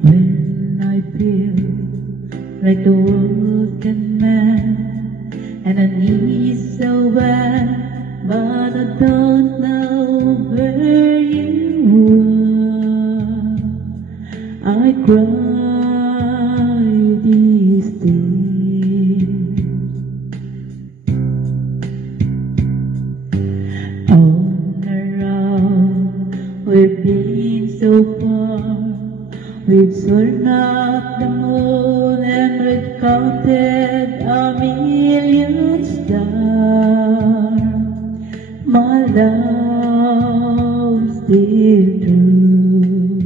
When I feel like the world can mend and I need so bad, but I don't know where you are. I cry these tears on around. We've been so far. We've sworn up the moon and we've counted a million stars. My love's still true.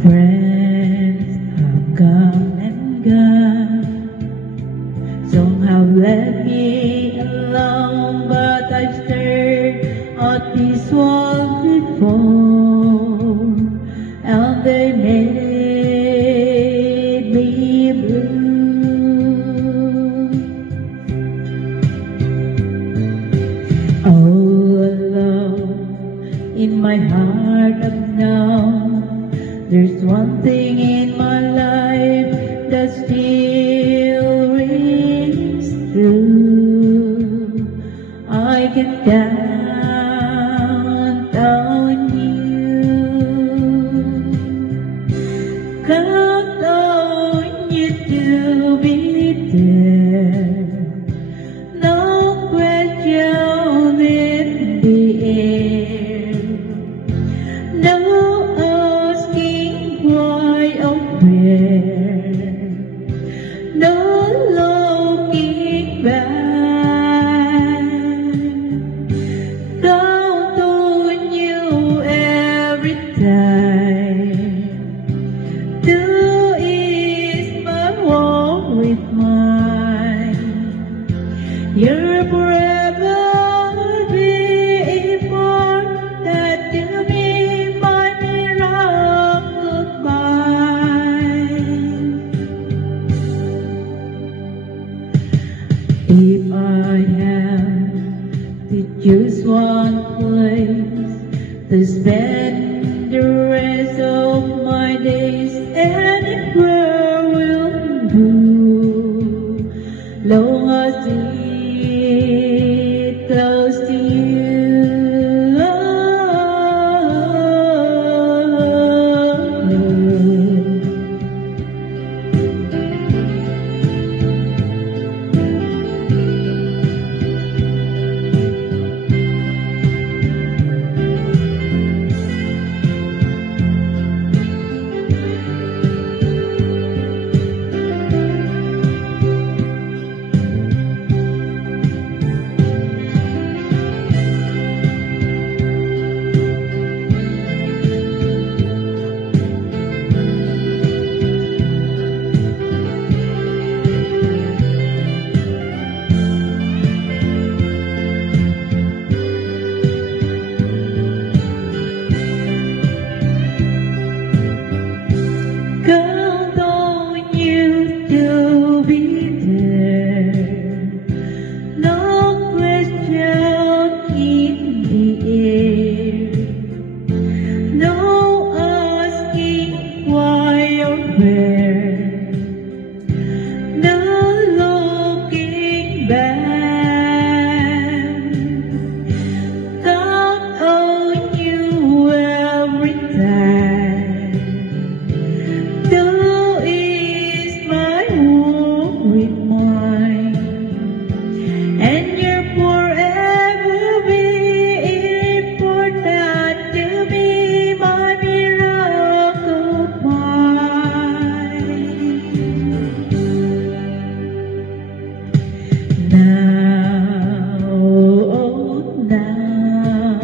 Friends have come and gone. Some have left me alone, but I've stared at this wall before, and they made me blue. All alone in my heart I've known there's one thing in my life that still rings true. I can count on you, count on you to be there. No question in the air, no asking why or where, no looking back. Count on you every time to ease my war with mine. You're forever before that to me my miracle mine. If I have to choose one place to spend the rest of my days, anywhere will do, long as it's close to you. Count on you to be there, no question in the air, no asking why or where, no looking back. Count on you every time to ease my war with mine, and you're forever be important to me, my miracle mine. Now, oh now,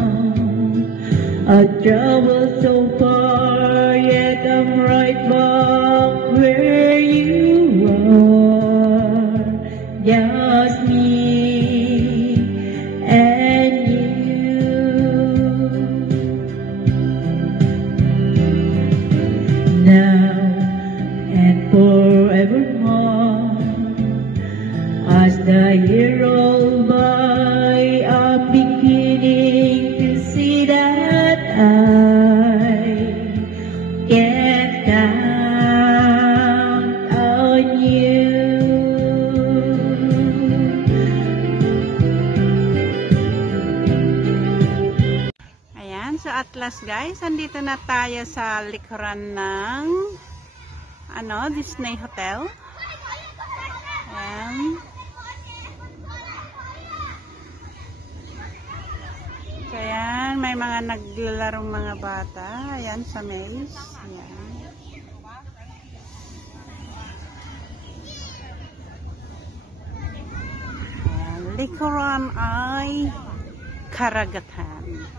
I traveled so far, yet I'm right back where you are. Just me and you. Now and forevermore, as the year rolls by, I'm beginning to see that At last guys, andito na tayo sa likuran ng Disney Hotel. Ayan. So ayan, may mga naglarong mga bata. Ayan, sa maze. Ayan. Ayan. Likuran ay karagatan.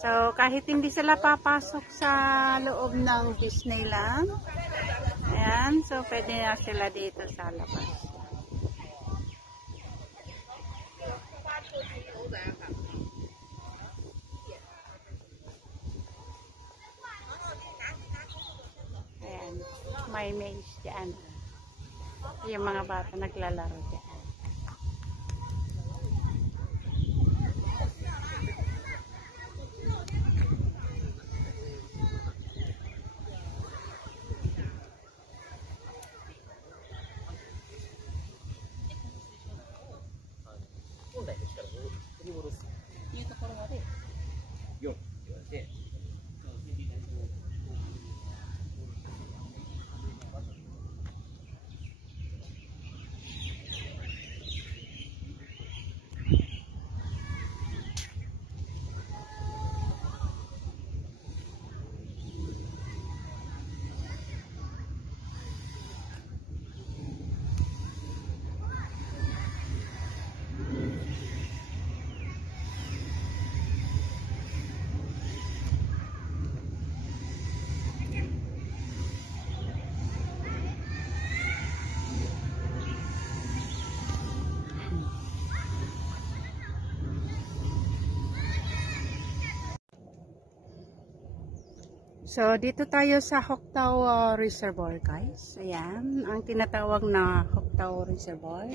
So, kahit hindi sila papasok sa loob ng Disneyland, ayan, so pwede na sila dito sa labas. Ayan, may maze dyan. Yung mga bata naglalaro dyan. So, dito tayo sa Hoktau Reservoir, guys. Ayan, ang tinatawag na Hoktau Reservoir.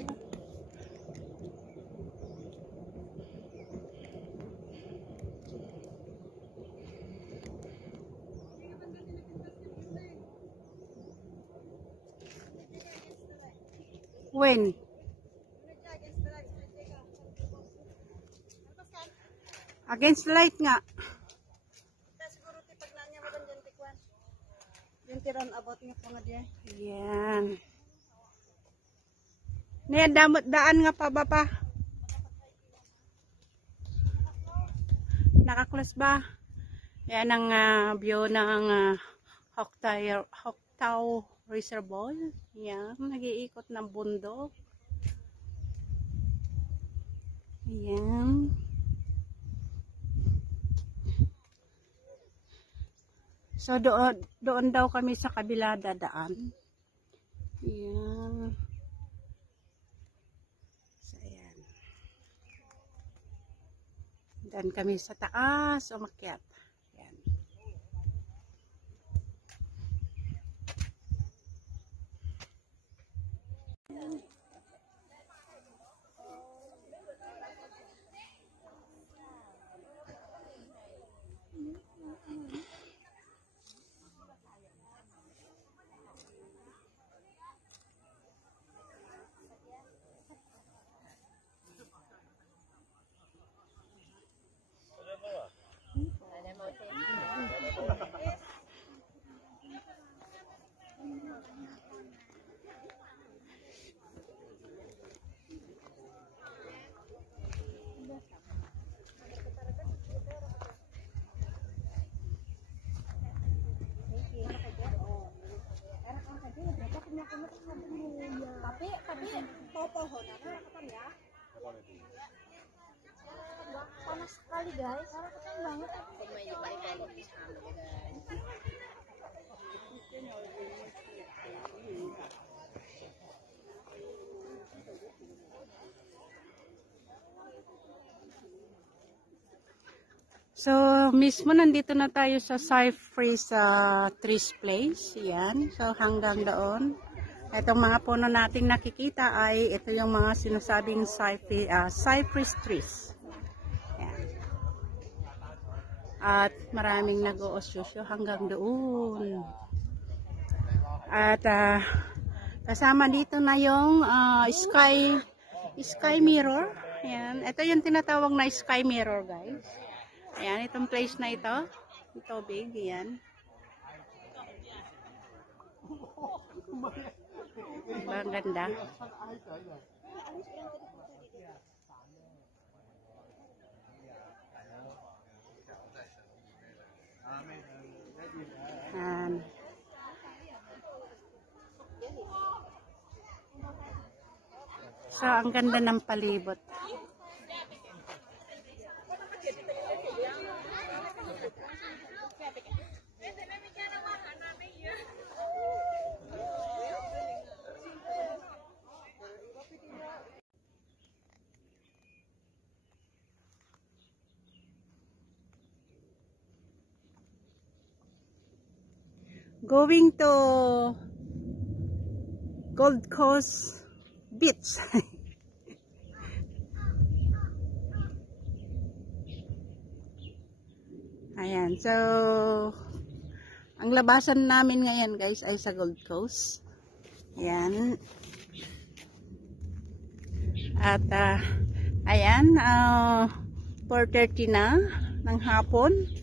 When? Against the light nga. Tiran abot nga pa nga diya. Ayan. Niya daan nga pa ba pa? Naka-close ba? Yan ang view ng Hoktau Reservoir. Yan, nag-iikot ng bundok. Ayan. So, doon daw kami sa kabila dadaan. Ayan. So, ayan. Dan kami sa taas, umakyat. Ayan. Tapi pohon kapan ya? Panas sekali guys. Keren banget. So, mismo nandito na tayo sa Cypress Trees Place. Yan. So, hanggang doon. Itong mga puno nating nakikita ay ito yung mga sinasabing cypress trees. Ayan. At maraming nag-uosyoso hanggang doon. At kasama dito na yung sky mirror. Ayan. Ito yung tinatawag na sky mirror, guys. Ayan, itong place na ito. Ito big, ayan. Diba, ang ganda. Ayan. So, ang ganda ng palibot. Going to Gold Coast Beach. Ayan, so ang labasan namin ngayon, guys, ay sa Gold Coast. Ayan. At ayan, 4:30 na ng hapon.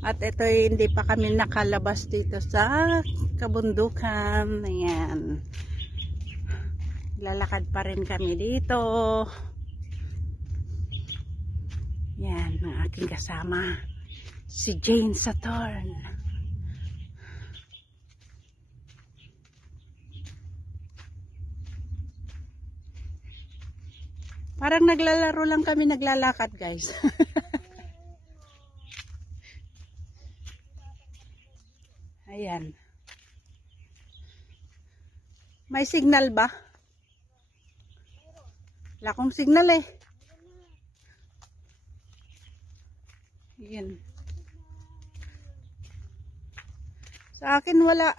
At ito hindi pa kami nakalabas dito sa kabundukan. Ayan. Lalakad pa rin kami dito. Yan, ang aking kasama. Si Jane Saturn. Parang naglalaro lang kami, naglalakad, guys. Ayan. May signal ba? Wala akong signal eh. Ayan. Sa akin wala.